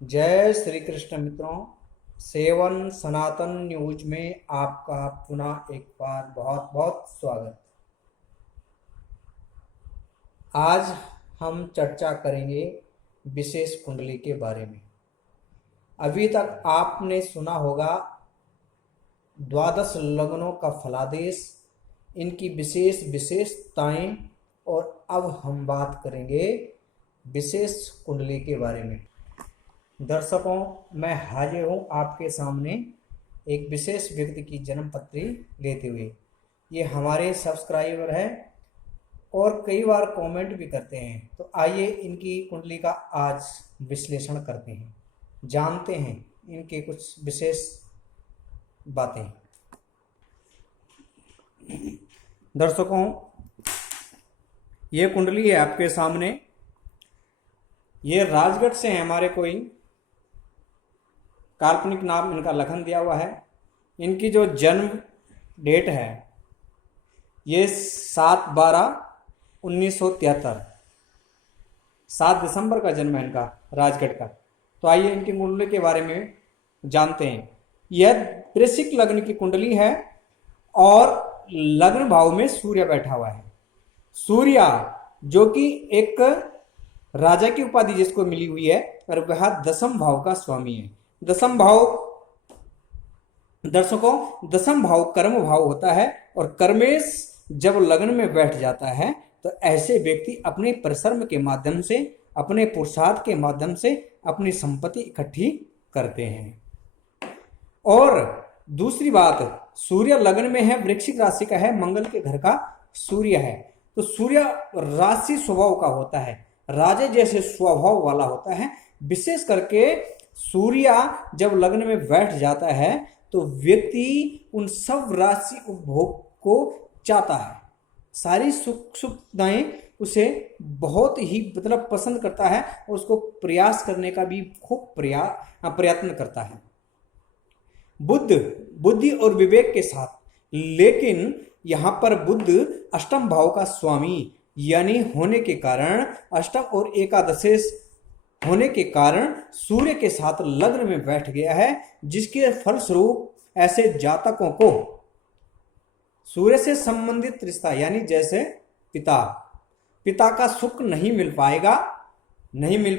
जय श्री कृष्ण मित्रों। सेवन सनातन न्यूज में आपका पुनः एक बार बहुत बहुत स्वागत। आज हम चर्चा करेंगे विशेष कुंडली के बारे में। अभी तक आपने सुना होगा द्वादश लग्नों का फलादेश, इनकी विशेष विशेषताएं, और अब हम बात करेंगे विशेष कुंडली के बारे में। दर्शकों, मैं हाजिर हूँ आपके सामने एक विशेष व्यक्ति की जन्म पत्री लेते हुए। ये हमारे सब्सक्राइबर है और कई बार कमेंट भी करते हैं। तो आइए इनकी कुंडली का आज विश्लेषण करते हैं, जानते हैं इनके कुछ विशेष बातें। दर्शकों, ये कुंडली है आपके सामने। ये राजगढ़ से है, हमारे कोई काल्पनिक नाम इनका लखन दिया हुआ है। इनकी जो जन्म डेट है ये 7/12/1973, 7 दिसंबर का जन्म है इनका, राजगढ़ का। तो आइए इनकी कुंडली के बारे में जानते हैं। यह वृश्चिक लग्न की कुंडली है और लग्न भाव में सूर्य बैठा हुआ है। सूर्य जो कि एक राजा की उपाधि जिसको मिली हुई है, और वह दसम भाव का स्वामी है। दसम भाव, दर्शकों, दसम भाव कर्म भाव होता है, और कर्मेश जब लग्न में बैठ जाता है तो ऐसे व्यक्ति अपने परिश्रम के माध्यम से, अपने पुरुषार्थ के माध्यम से अपनी संपत्ति इकट्ठी करते हैं। और दूसरी बात, सूर्य लग्न में है, वृश्चिक राशि का है, मंगल के घर का सूर्य है। तो सूर्य राशि स्वभाव का होता है, राजे जैसे स्वभाव वाला होता है। विशेष करके सूर्य जब लग्न में बैठ जाता है तो व्यक्ति उन सब राशि उपभोग को चाहता है, सारी सुख सुविधाएं उसे बहुत ही पसंद करता है, और उसको प्रयास करने का भी खूब प्रयत्न करता है, बुद्धि और विवेक के साथ। लेकिन यहां पर बुध अष्टम भाव का स्वामी यानी होने के कारण, अष्टम और एकादशेश होने के कारण सूर्य के साथ लग्न में बैठ गया है, जिसके फलस्वरूप ऐसे जातकों को सूर्य से संबंधित रिश्ता यानी जैसे पिता का सुख नहीं मिल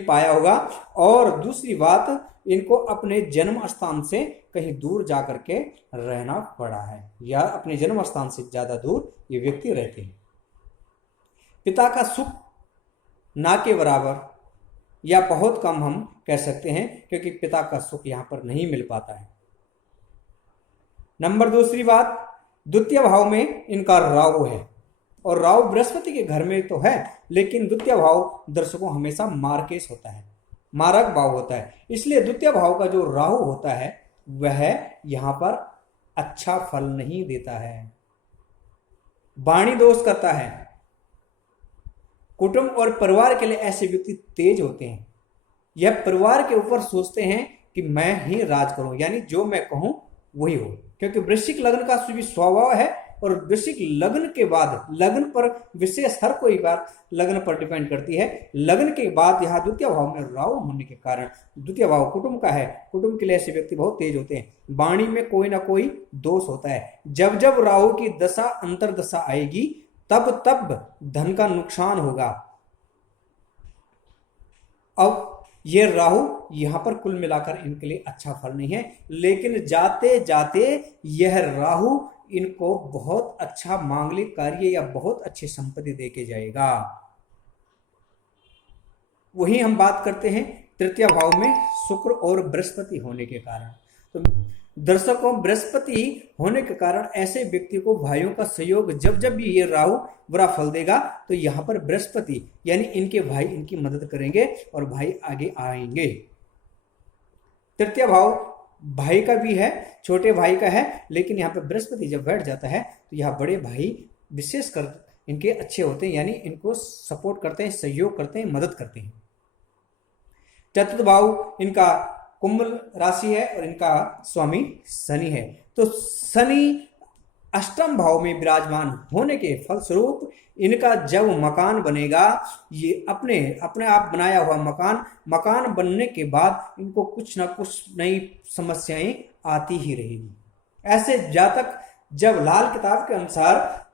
पाया होगा। और दूसरी बात, इनको अपने जन्म स्थान से कहीं दूर जाकर के रहना पड़ा है, या अपने जन्म स्थान से ज्यादा दूर ये व्यक्ति रहते हैं। पिता का सुख ना के बराबर या बहुत कम हम कह सकते हैं, क्योंकि पिता का सुख यहां पर नहीं मिल पाता है। नंबर दूसरी बात, द्वितीय भाव में इनका राहु है, और राहु बृहस्पति के घर में तो है, लेकिन द्वितीय भाव दर्शकों हमेशा मार्केश होता है, मारक भाव होता है। इसलिए द्वितीय भाव का जो राहु होता है वह यहां पर अच्छा फल नहीं देता है, वाणी दोष करता है। कुटुंब और परिवार के लिए ऐसे व्यक्ति तेज होते हैं। यह परिवार के ऊपर सोचते हैं कि मैं ही राज करूं, यानी जो मैं कहूं वही हो, क्योंकि वृश्चिक लग्न का स्वभाव है। और वृश्चिक लग्न के बाद, लग्न पर विशेष हर कोई बात लग्न पर डिपेंड करती है। लग्न के बाद यहाँ द्वितीय भाव में राहु होने के कारण, द्वितीय भाव कुटुंब का है, कुटुंब के लिए ऐसे व्यक्ति बहुत तेज होते हैं। वाणी में कोई ना कोई दोष होता है। जब जब राहु की दशा अंतरदशा आएगी तब तब धन का नुकसान होगा। अब ये राहु यहां पर कुल मिलाकर इनके लिए अच्छा फल नहीं है, लेकिन जाते जाते यह राहु इनको बहुत अच्छा मांगलिक कार्य या बहुत अच्छी संपत्ति देके जाएगा। वही हम बात करते हैं तृतीय भाव में शुक्र और बृहस्पति होने के कारण। तो दर्शकों, बृहस्पति होने के कारण ऐसे व्यक्ति को भाइयों का सहयोग, जब जब भी ये राहु बुरा फल देगा तो यहां पर बृहस्पति यानी इनके भाई इनकी मदद करेंगे और भाई आगे आएंगे। तृतीय भाव भाई का भी है, छोटे भाई का है, लेकिन यहाँ पर बृहस्पति जब बैठ जाता है तो यह बड़े भाई विशेषकर इनके अच्छे होते हैं, यानी इनको सपोर्ट करते हैं, सहयोग करते हैं, मदद करते हैं। चतुर्थ भाव इनका कुंभ राशि है और इनका स्वामी शनि है। तो शनि अष्टम भाव में विराजमान होने के फलस्वरूप इनका जब मकान बनेगा, ये अपने अपने आप बनाया हुआ मकान बनने के बाद इनको कुछ ना कुछ नई समस्याएं आती ही रहेगी। ऐसे जातक जब लाल किताब के अनुसार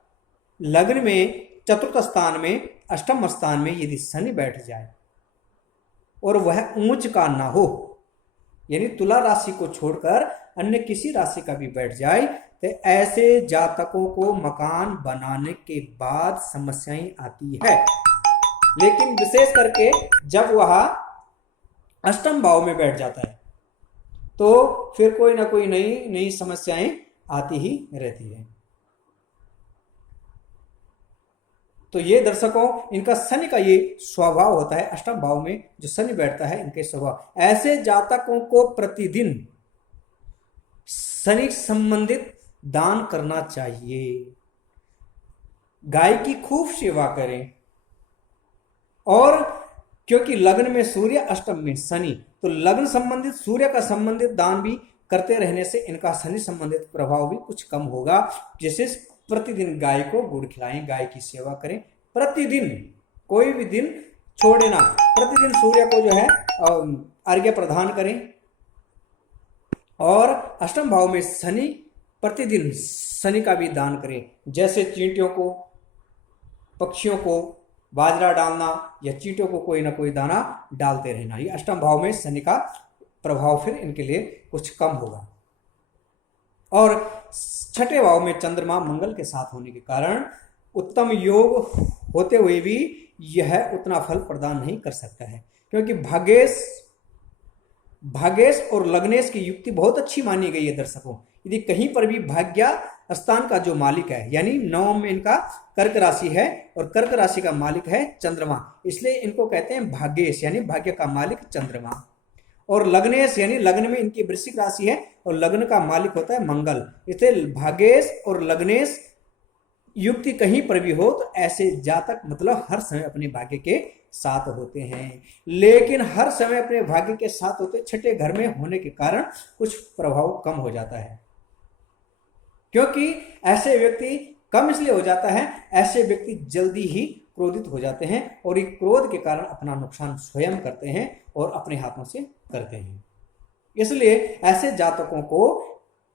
लग्न में चतुर्थ स्थान में अष्टम स्थान में यदि शनि बैठ जाए और वह ऊंच का ना हो, यानी तुला राशि को छोड़कर अन्य किसी राशि का भी बैठ जाए, तो ऐसे जातकों को मकान बनाने के बाद समस्याएं आती है। लेकिन विशेष करके जब वह अष्टम भाव में बैठ जाता है तो फिर कोई ना कोई नई समस्याएं आती ही रहती है। तो ये दर्शकों, इनका शनि का ये स्वभाव होता है, अष्टम भाव में जो शनि बैठता है इनके स्वभाव। ऐसे जातकों को प्रतिदिन शनि संबंधित दान करना चाहिए। गाय की खूब सेवा करें, और क्योंकि लग्न में सूर्य अष्टम में शनि, तो लग्न संबंधित सूर्य का संबंधित दान भी करते रहने से इनका शनि संबंधित प्रभाव भी कुछ कम होगा। जैसे प्रतिदिन गाय को गुड़ खिलाएं, गाय की सेवा करें प्रतिदिन, कोई भी दिन छोड़े ना, प्रतिदिन सूर्य को जो है अर्घ्य प्रदान करें। और अष्टम भाव में शनि, प्रतिदिन शनि का भी दान करें, जैसे चींटियों को, पक्षियों को बाजरा डालना या चींटियों को कोई ना कोई दाना डालते रहना। ये अष्टम भाव में शनि का प्रभाव फिर इनके लिए कुछ कम होगा। और छठे भाव में चंद्रमा मंगल के साथ होने के कारण उत्तम योग होते हुए भी यह उतना फल प्रदान नहीं कर सकता है, क्योंकि भागेश और लग्नेश की युक्ति बहुत अच्छी मानी गई है दर्शकों। यदि कहीं पर भी भाग्य स्थान का जो मालिक है, यानी नवम में इनका कर्क राशि है और कर्क राशि का मालिक है चंद्रमा, इसलिए इनको कहते हैं भाग्येश, यानी भाग्य का मालिक चंद्रमा। और लग्नेश यानी लग्न में इनकी वृश्चिक राशि है और लग्न का मालिक होता है मंगल, इसलिए भाग्येश और लग्नेश युक्ति कहीं पर भी हो तो ऐसे जातक मतलब हर समय अपने भाग्य के साथ होते हैं। लेकिन हर समय अपने भाग्य के साथ होते छठे घर में होने के कारण कुछ प्रभाव कम हो जाता है, क्योंकि ऐसे व्यक्ति कम इसलिए हो जाता है, ऐसे व्यक्ति जल्दी ही क्रोधित हो जाते हैं और एक क्रोध के कारण अपना नुकसान स्वयं करते हैं और अपने हाथों से करते हैं। इसलिए ऐसे जातकों को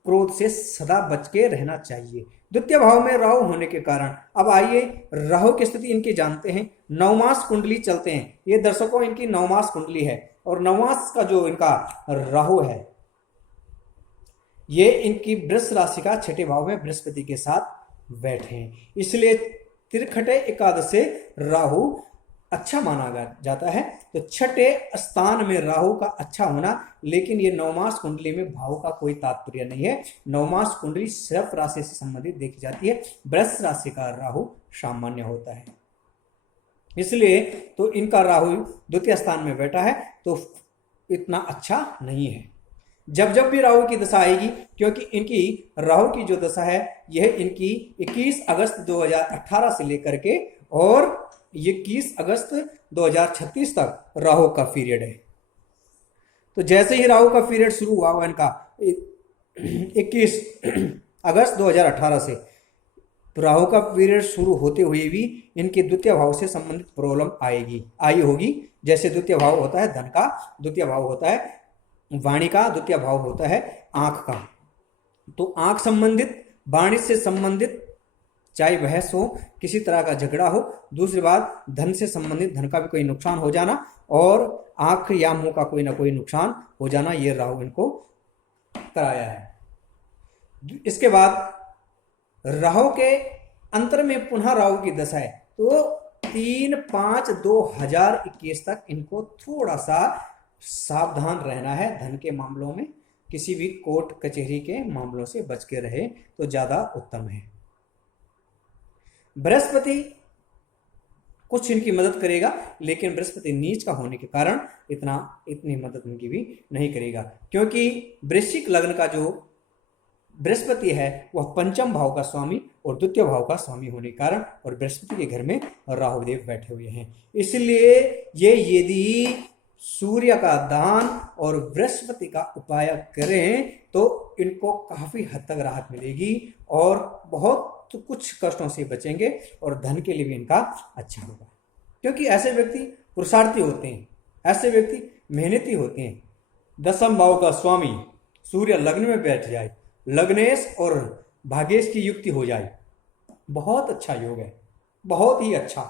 क्रोध से सदा बच के रहना चाहिए। द्वितीय भाव में राहु होने के कारण, अब आइए राहु की स्थिति इनकी जानते हैं। नवमास कुंडली चलते हैं, ये दर्शकों इनकी नवमास कुंडली है और नवमास का जो इनका राहु है ये इनकी वृष राशि का छठे भाव में बृहस्पति के साथ बैठे हैं। इसलिए त्रिखटे एकादश से राहु अच्छा माना जाता है। तो छठे स्थान में राहु का अच्छा होना, लेकिन ये नवमास कुंडली में भाव का कोई तात्पर्य नहीं है। नवमास कुंडली सिर्फ राशि से संबंधित देखी जाती है, वृष राशि का राहु सामान्य होता है। इसलिए तो इनका राहु द्वितीय स्थान में बैठा है तो इतना अच्छा नहीं है। जब जब भी राहु की दशा आएगी, क्योंकि इनकी राहु की जो दशा है यह इनकी 21 अगस्त 2018 से लेकर के और 21 अगस्त 2036 तक राहु का पीरियड है। तो जैसे ही राहु का पीरियड शुरू हुआ इनका 21 अगस्त 2018 से, तो राहु का पीरियड शुरू होते हुए भी इनके द्वितीय भाव से संबंधित प्रॉब्लम आई होगी। जैसे द्वितीय भाव होता है धन का, द्वितीय भाव होता है वाणी का, द्वितीय भाव होता है आंख का। तो आंख संबंधित, वाणी से संबंधित चाहे बहस हो, किसी तरह का झगड़ा हो, दूसरी बात धन से संबंधित धन का भी कोई नुकसान हो जाना और आंख या मुंह का कोई ना कोई नुकसान हो जाना, ये राहु इनको कराया है। इसके बाद राहु के अंतर में पुनः राहु की दशा है, तो 3/5/2021 तक इनको थोड़ा सा सावधान रहना है। धन के मामलों में किसी भी कोर्ट कचहरी के मामलों से बच के रहे तो ज्यादा उत्तम है। बृहस्पति कुछ इनकी मदद करेगा, लेकिन बृहस्पति नीच का होने के कारण इतनी मदद इनकी भी नहीं करेगा, क्योंकि वृश्चिक लग्न का जो बृहस्पति है वह पंचम भाव का स्वामी और द्वितीय भाव का स्वामी होने के कारण और बृहस्पति के घर में राहुदेव बैठे हुए हैं। इसलिए ये यदि सूर्य का दान और बृहस्पति का उपाय करें तो इनको काफी हद तक राहत मिलेगी और बहुत कुछ कष्टों से बचेंगे और धन के लिए भी इनका अच्छा होगा। क्योंकि ऐसे व्यक्ति पुरुषार्थी होते हैं, ऐसे व्यक्ति मेहनती होते हैं। दसम भाव का स्वामी सूर्य लग्न में बैठ जाए, लग्नेश और भाग्येश की युक्ति हो जाए, बहुत अच्छा योग है, बहुत ही अच्छा।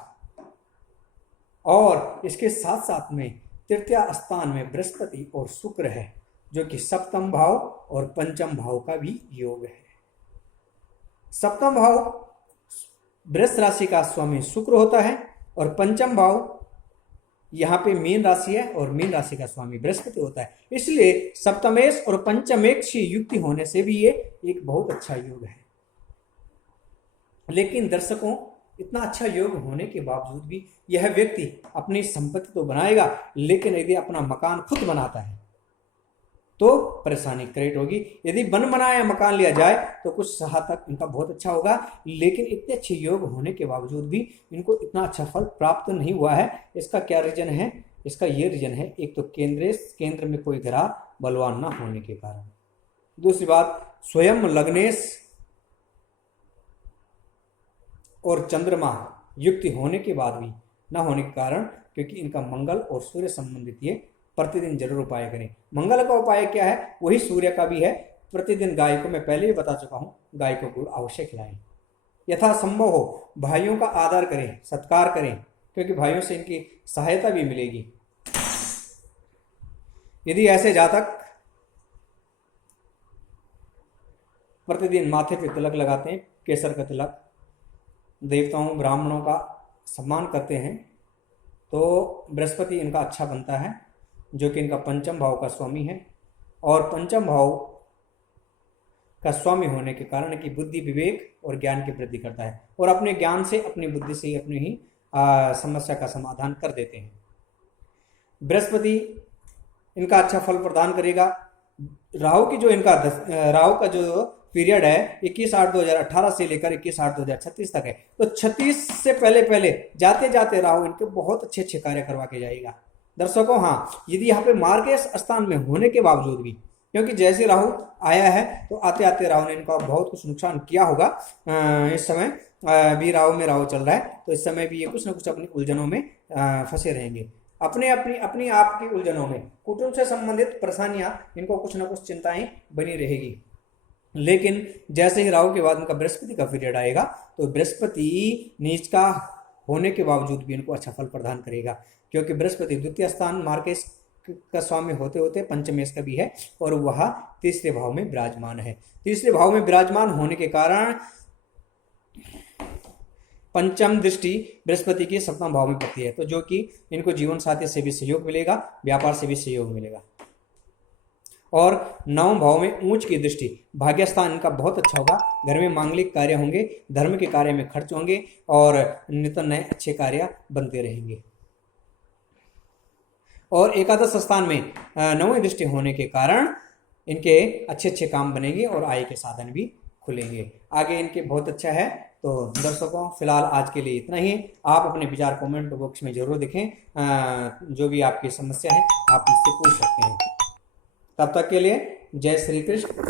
और इसके साथ साथ में तृतीय स्थान में बृहस्पति और शुक्र है, जो कि सप्तम भाव और पंचम भाव का भी योग है। सप्तम भाव वृष राशि का स्वामी शुक्र होता है और पंचम भाव यहाँ पे मीन राशि है और मीन राशि का स्वामी बृहस्पति होता है। इसलिए सप्तमेश और पंचमेश की युक्ति होने से भी ये एक बहुत अच्छा योग है। लेकिन दर्शकों, इतना अच्छा योग होने के बावजूद भी यह व्यक्ति अपनी संपत्ति तो बनाएगा, लेकिन यदि अपना मकान खुद बनाता है तो परेशानी क्रिएट होगी। यदि बन बनाया मकान लिया जाए तो कुछ हद तक इनका बहुत अच्छा होगा, लेकिन इतने अच्छे योग होने के बावजूद भी इनको इतना अच्छा फल प्राप्त नहीं हुआ है। इसका क्या रीजन है? इसका ये रीजन है, एक तो केंद्र में कोई ग्रह बलवान न होने के कारण। दूसरी बात, स्वयं लग्नेश और चंद्रमा युक्ति होने के बाद भी न होने के कारण, क्योंकि इनका मंगल और सूर्य संबंधित ये प्रतिदिन जरूर उपाय करें। मंगल का उपाय क्या है? वही सूर्य का भी है। प्रतिदिन गाय को, मैं पहले भी बता चुका हूं, गाय को गुड़ अवश्य खिलाएं। यथासंभव हो भाइयों का आदर करें, सत्कार करें, क्योंकि भाइयों से इनकी सहायता भी मिलेगी। यदि ऐसे जातक प्रतिदिन माथे पे तिलक लगाते हैं, केसर का तिलक, देवताओं ब्राह्मणों का सम्मान करते हैं, तो बृहस्पति इनका अच्छा बनता है, जो कि इनका पंचम भाव का स्वामी है। और पंचम भाव का स्वामी होने के कारण की बुद्धि, विवेक और ज्ञान की वृद्धि करता है, और अपने ज्ञान से, अपनी बुद्धि से ही अपनी ही समस्या का समाधान कर देते हैं। बृहस्पति इनका अच्छा फल प्रदान करेगा। राहु की जो इनका राहु का जो पीरियड है 21/8/2018 से लेकर 21/8/2036 तक है, तो 36 से पहले जाते जाते राहु इनके बहुत अच्छे अच्छे कार्य करवा के जाएगा। दर्शकों, हाँ, यदि यहाँ पे मार्गेश स्थान में होने के बावजूद भी, क्योंकि जैसे राहु आया है तो आते आते राहु ने इनका बहुत कुछ नुकसान किया होगा। इस समय भी राहु में राहु चल रहा है, तो इस समय भी ये कुछ ना कुछ अपनी उलझनों में फंसे रहेंगे, अपनी आप की उलझनों में। कुटुंब से संबंधित परेशानियां, इनको कुछ ना कुछ चिंताएं बनी रहेगी। लेकिन जैसे ही राहु के बाद इनका बृहस्पति का पीरियड आएगा, तो बृहस्पति नीच का होने के बावजूद भी इनको अच्छा फल प्रदान करेगा, क्योंकि बृहस्पति द्वितीय स्थान मार्गेश का स्वामी होते होते पंचमेश का भी है, और वह तीसरे भाव में विराजमान है। तीसरे भाव में विराजमान होने के कारण पंचम दृष्टि बृहस्पति के सप्तम भाव में पड़ती है, तो जो कि इनको जीवन साथी से भी सहयोग मिलेगा, व्यापार से भी सहयोग मिलेगा। और नवम भाव में ऊंच की दृष्टि, भाग्यस्थान इनका बहुत अच्छा होगा। घर में मांगलिक कार्य होंगे, धर्म के कार्य में खर्च होंगे, और नित्य नए अच्छे कार्य बनते रहेंगे। और एकादश स्थान में नौवीं दृष्टि होने के कारण इनके अच्छे अच्छे काम बनेंगे और आय के साधन भी खुलेंगे। आगे इनके बहुत अच्छा है। तो दर्शकों, फिलहाल आज के लिए इतना ही। आप अपने विचार कमेंट बॉक्स में जरूर लिखें। जो भी आपकी समस्या है आप इससे पूछ सकते हैं। तब तक के लिए जय श्री कृष्ण।